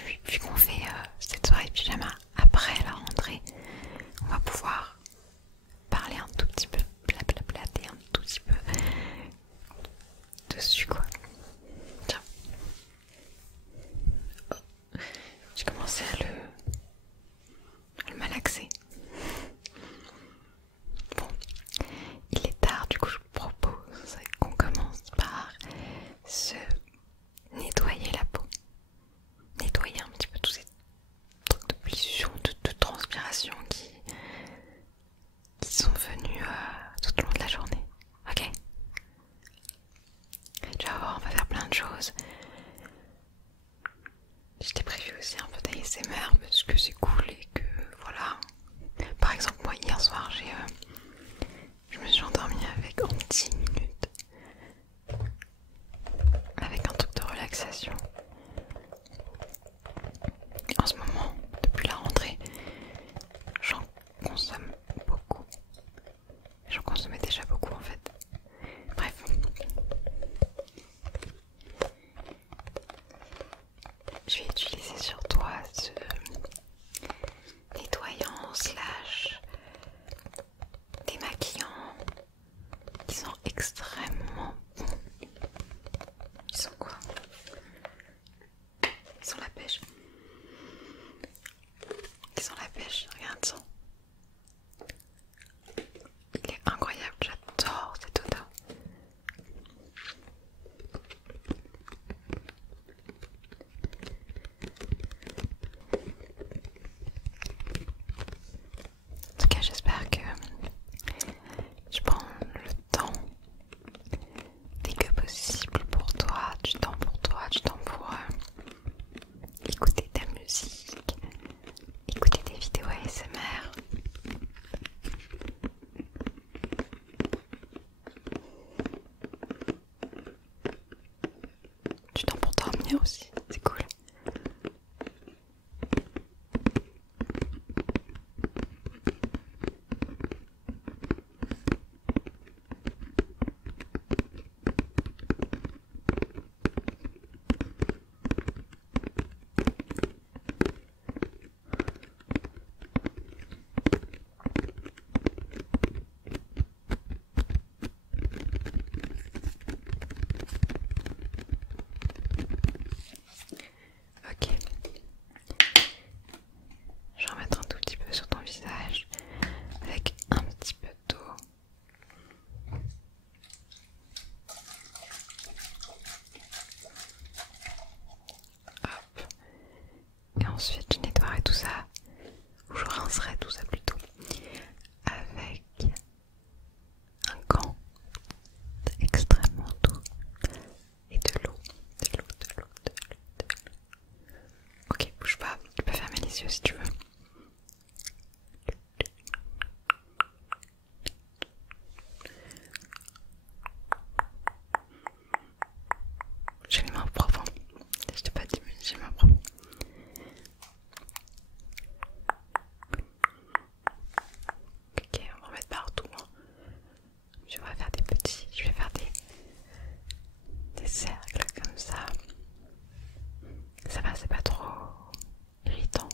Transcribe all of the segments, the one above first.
puis vu qu'on fait cette soirée de pyjama après la rentrée, on va pouvoir parler un tout petit peu, blablablater un tout petit peu dessus quoi. Tiens. Oh. J'ai commencé à le malaxer. Bon, il est tard, du coup je vous propose qu'on commence par se nettoyer la peau. Nettoyer un petit peu tous ces trucs de pollution, de transpiration qui sont venus tout au long de la journée. Ok? Tu vas voir, on va faire plein de choses. Je t'ai prévu aussi un peu d'ASMR parce que c'est cool et que voilà. Par exemple, moi hier soir, je me suis endormie avec en 10 minutes. Avec un truc de relaxation. En ce moment, depuis la rentrée, j'en consomme beaucoup. J'en consommais déjà beaucoup en fait. Bref. Je vais utiliser sur toi ce nettoyant slash démaquillant qui sont extrêmement bons. Ils sont quoi? Ils sont la pêche. Ils sont la pêche, regarde ça. Il est incroyable, j'adore cette odeur. En tout cas, j'espère que tu prends le temps dès que possible pour toi, du temps pour toi, du temps pour écouter ta musique, écouter des vidéos ASMR. Du temps pour dormir aussi, c'est cool. Ok, je vais en mettre un tout petit peu sur ton visage avec un petit peu d'eau. Hop. Et ensuite je nettoierai tout ça, ou je rincerai tout ça plutôt, avec un gant extrêmement doux et de l'eau, de l'eau, de l'eau, de l'eau, de l'eau. Ok, bouge pas, tu peux fermer les yeux si tu veux. J'ai les mains propres, hein. Je t'ai pas dit mais j'ai les mains propres. Ok, on va en mettre partout, hein. Je vais faire des petits, je vais faire des cercles comme ça. Ça va, c'est pas trop irritant.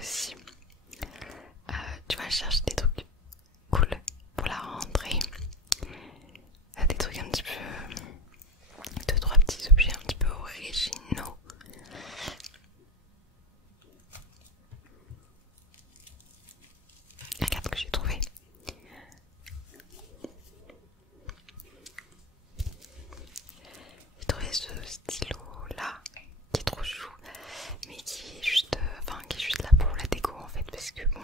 aussi, tu vas chercher des trucs cool pour la rentrée. Des trucs un petit peu, deux trois petits objets un petit peu originaux. Regarde ce que j'ai trouvé. J'ai trouvé ce stylo là qui est trop chou, mais qui est juste, qui est juste là pour la déco en fait, parce que bon,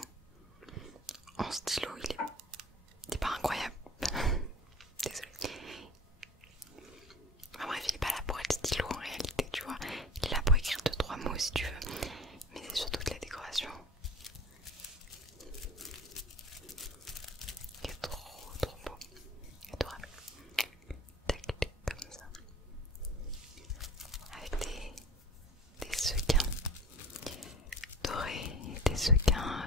en stylo il est pas incroyable. Désolée. Bref, il est pas là pour être stylo en réalité, tu vois. Il est là pour écrire 2-3 mots si tu veux, mais c'est surtout de la décoration. Il est trop beau, adorable. Tac, tac, comme ça. Avec des sequins dorés, des sequins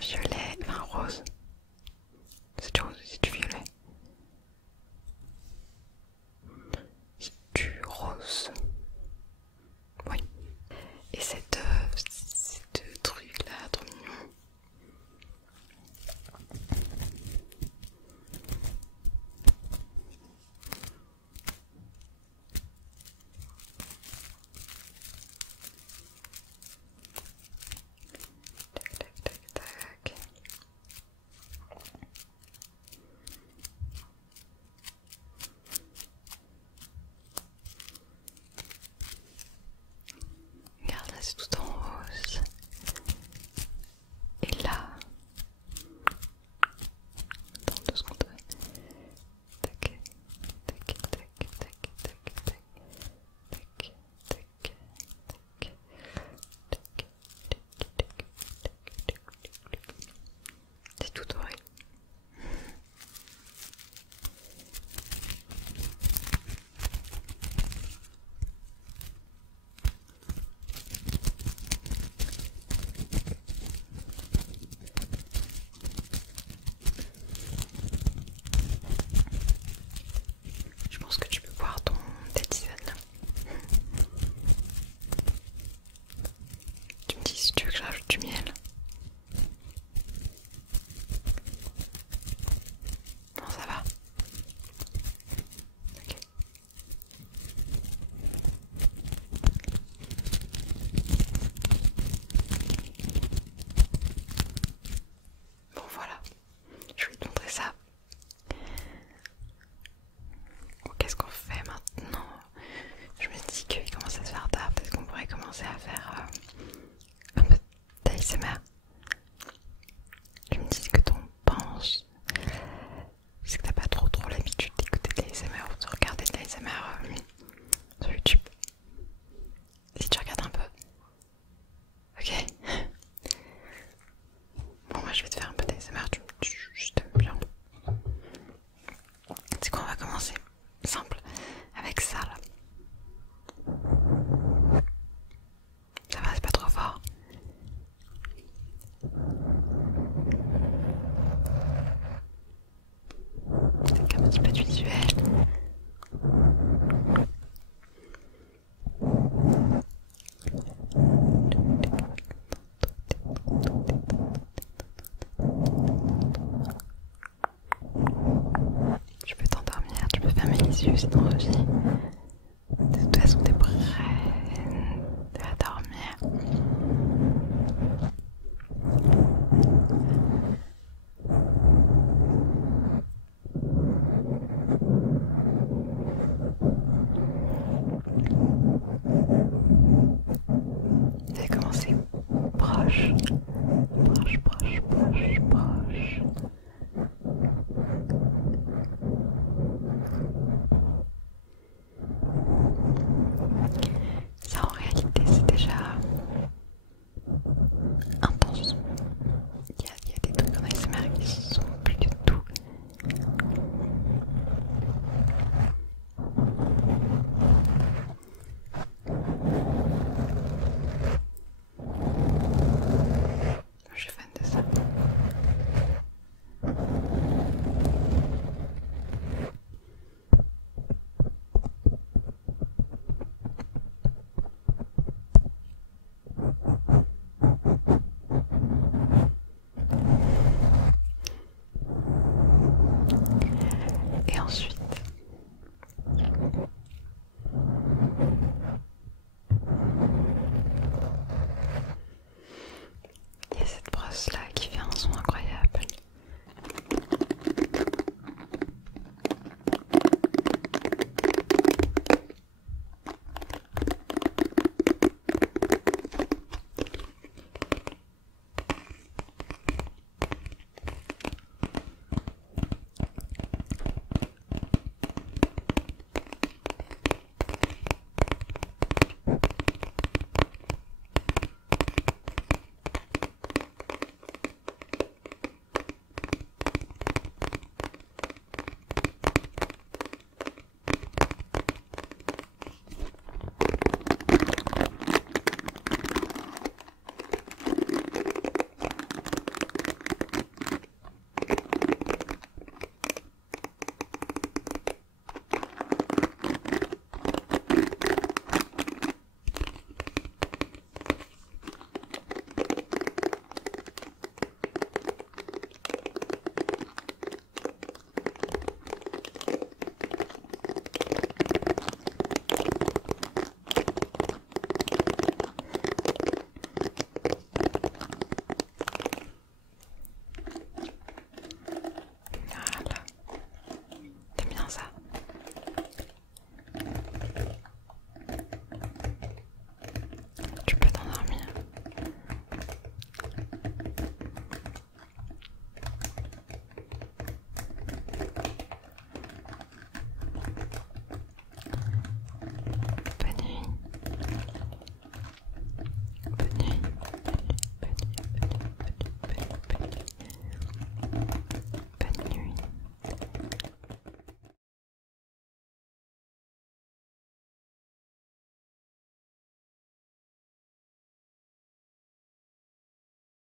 violets, enfin rose. C'est rose, c'est du violet. C'est du rose. Oui. Et cette truc là, trop mignon. Tac, tac, tac, tac. Regarde, là c'est tout en rose. Et là, attends 2 secondes. Tac, tac, tac, tac, tac, tac, tac, tac, tac, tac. C'est tout doré. Je pense que tu peux boire ta tisane là. Tu me dis si tu veux que je rajoute du miel. Non, ça va. Ok. Bon voilà, je vais te montrer ça. Bon, qu'est-ce qu'on fait maintenant? Je me dis qu'il commence à se faire tard, peut-être qu'on pourrait commencer à faire un peu d'ASMR. Tu me dis ce que t'en penses. Je sais que t'as pas trop l'habitude d'écouter de l'ASMR ou de regarder de l'ASMR sur YouTube. Si tu regardes un peu. Ok. Bon, moi je vais te faire un peu d'ASMR, tu me dis si t'aimes bien. C'est quoi, on va commencer simple avec ça là. Ça va, c'est pas trop fort. C'est un petit peu de visuel. Tu peux t'endormir, tu peux fermer les yeux, c'est ton revis.